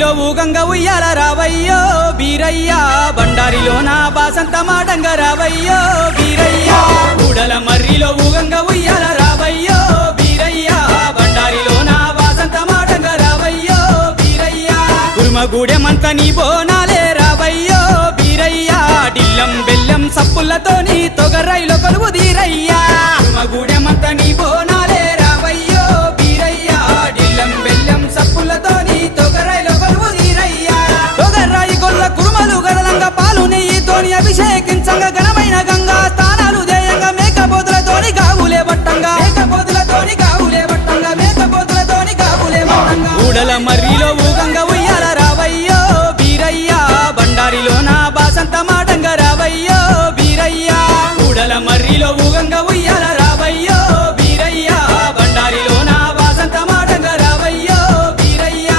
మర్రిలో ఊగంగా ఉయ్యాల రావయ్యో బీరయ్యా బండారిలో నా బాసంత మాటంగా రావయ్యో బీరయ్యా కూడల మర్రిలో ఊగంగా ఉయ్యాల రావయ్యో బీరయ్యా బండారిలో నా బాసంత మాటంగా రావయ్యో బీరయ్యా కుర్మగూడెమంత నీ బోనాలే రావయ్యో బీరయ్యా డిల్లం బెల్లం సప్పులతోని తొగరైలో కొలువు దీరయ్యా కుర్మగూడెమంత నీ బోనాలే రావయ్యో బీరయ్యా డిల్లం బెల్లం సప్పులతోని తొగరైలో కొలువు దీరయ్యా తొగర్రాయి గొల్ల కురుమలు గదలంగా పాలు నెయ్యితోని అభిషేకించంగా ఘనమైన గంగా స్థానాలు జయంగా మేకపోతులతోని గావులే బట్టంగా మేకపోతులతోని గావులే బట్టంగా మేకపోతులతోని గావులే బట్టంగా కూడల మర్రిలో ఊగంగా ఉయ్యాల రావయ్యో బీరయ్యా బండారిలో నా బాసంత మాటంగా రావయ్యో బీరయ్యా కూడల మర్రిలో ఊగంగా ఉయ్యాల రావయ్యో బీరయ్యా బండారిలో నా బాసంత మాటంగా రావయ్యో బీరయ్యా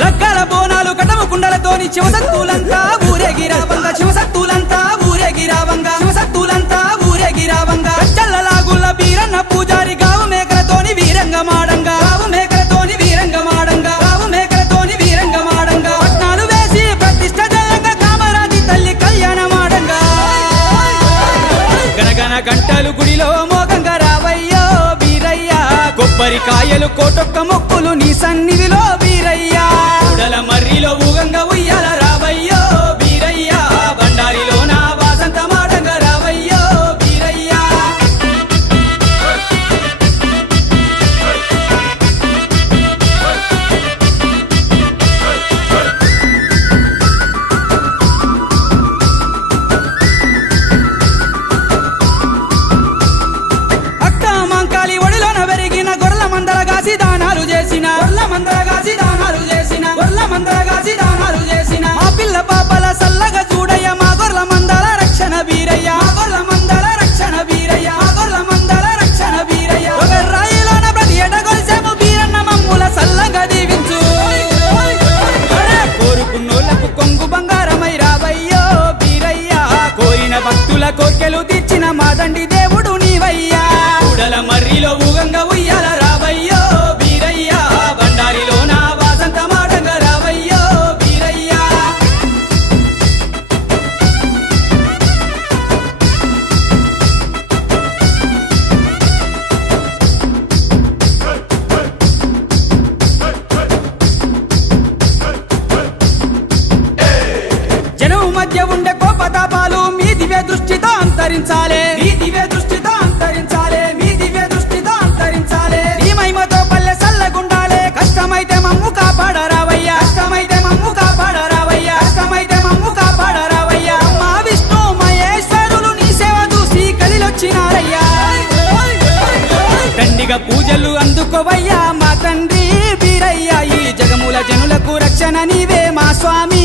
లగ్గాల బోనాలు కటము కుండలతోని శివసత్తులంతా ఊరేగిరావంగా శివసత్తులంతా ఊరేగిరావంగా శివసత్తులంతా ఊరేగిరావంగా చల్లలాగుల బీరన్న పూజారి గావు మేకలతోని వీరంగా మాడంగా గావు మేకలతోని వీరంగా మాడంగా గావు మేకలతోని వీరంగా మాడంగా పట్నాలు వేసి ప్రతిష్ఠ జయంగా కామరాజి తల్లి కళ్యాణ మాడంగా గనగన గంటలు గుడిలో మోగంగా రావయ్యో బీరయ్యా కొబ్బరికాయలు కోటొక్క మొక్కులు నీ సన్నిధిలో బీరయ్యా కూడల మర్రిలో ఊగంగా ఉయ్యాల రావయ్యో బీరయ్యా బండారిలో నా వాసంత మాడంగా రావయ్యో బీరయ్యా అక్క మాంకాలి ఒడిలోన వెరిగిన గొర్రెల మందల గాసి దానాలు చేసిన గొర్రెల మందల గాసి దానాలు చేసిన గొర్రెల మందల గాసి దానాలు చేసిన మా పిల్ల పాపల సల్లగా చూడయ్య మా గొర్రెల మందల రక్షణ బీరయ్య మా గొర్రెల మందల రక్షణ బీరయ్య మా గొర్రెల మందల రక్షణ బీరయ్య ఒక రాయిలోన ప్రతి ఎడగొలిసేము బీరన్న మమ్ముల సల్లగా దీవించు కోరుకున్నోళ్లకు కొంగు బంగారమై రావయ్యో బీరయ్యా కోరిన భక్తుల కోర్కెలు తీర్చిన మా తండ్రి దేవుడు నీవయ్యా కూడల మర్రిలో ఊగంగా ఉయ్యాల రావయ్యో బీరయ్యా బండారిలో నా వాసంత మాటంగా రావయ్యో బీరయ్యా జనం మధ్య ఉండే కోపతాపాలు మీ దివ్య దృష్టితో అంతరించాలే మీ దివ్య దృష్టితో అంతరించాలే మీ దివ్య దృష్టితో అంతరించాలే ఈ మహిమతో పల్లె సల్లగుండాలే కష్టమైతే మమ్ము కాపాడరావయ్యా కష్టమైతే మమ్ము కాపాడరావయ్యా కష్టమైతే మమ్ము కాపాడరావయ్యా మా విష్ణు మహేశ్వరులు నీ సేవ చూసి కదిలొచ్చినారయ్యా దండిగా పూజలు అందుకోవయ్యా మా తండ్రి బీరయ్యా ఈ జగముల జనులకు రక్షణ నీవే మా స్వామి